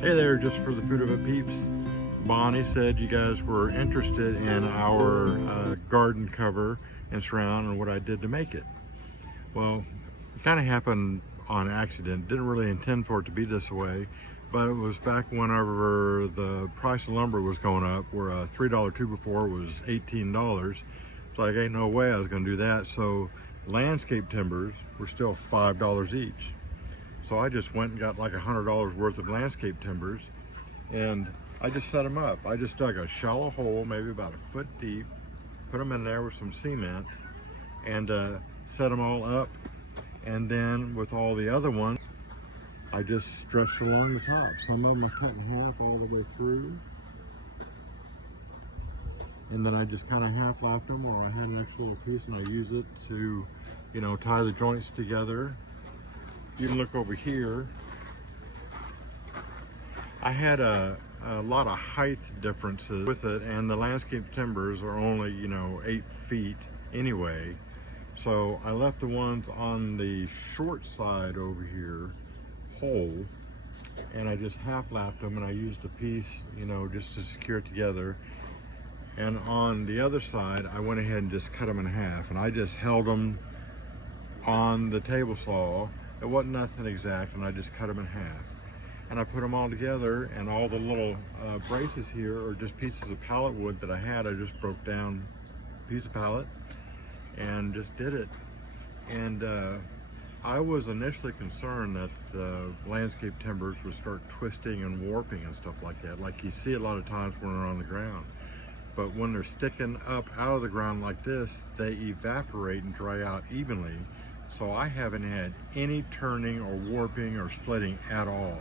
Hey there, just for the Food of It peeps. Bonnie said you guys were interested in our garden cover and surround and what I did to make it. Well, it kind of happened on accident. Didn't really intend for it to be this way, but it was back whenever the price of lumber was going up, where a $3 2x4 was $18. So like, ain't no way I was gonna do that. So landscape timbers were still $5 each. So I just went and got like $100 worth of landscape timbers, and I just set them up. I just dug a shallow hole, maybe about a foot deep, put them in there with some cement, and set them all up. And then with all the other ones, I just stretched along the top. Some of them I cut in half all the way through. And then I just kind of half lapped them, or I had an extra little piece and I use it to, you know, tie the joints together. You can look over here. I had a lot of height differences with it, and the landscape timbers are only, 8 feet anyway. So I left the ones on the short side over here whole, and I just half lapped them, and I used a piece, just to secure it together. And on the other side, I went ahead and just cut them in half, and I just held them on the table saw. It wasn't nothing exact, and I just cut them in half. And I put them all together, and all the little braces here are just pieces of pallet wood that I had. I just broke down a piece of pallet and just did it. And I was initially concerned that the landscape timbers would start twisting and warping and stuff like that, like you see a lot of times when they're on the ground. But when they're sticking up out of the ground like this, they evaporate and dry out evenly. So I haven't had any turning or warping or splitting at all.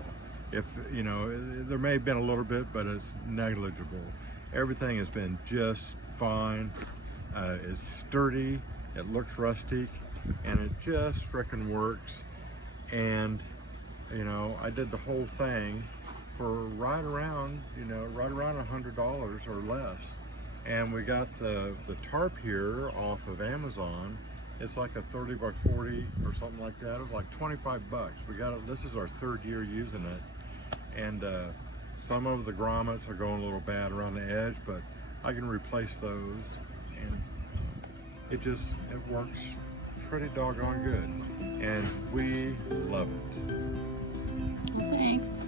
If, there may have been a little bit, but it's negligible. Everything has been just fine. It's sturdy, it looks rustic, and it just frickin' works. And, I did the whole thing for right around $100 or less. And we got the tarp here off of Amazon. It's like a 30 by 40 or something like that. It was like 25 bucks. We got it. This is our third year using it. And some of the grommets are going a little bad around the edge, but I can replace those. And it works pretty doggone good. And we love it. Thanks.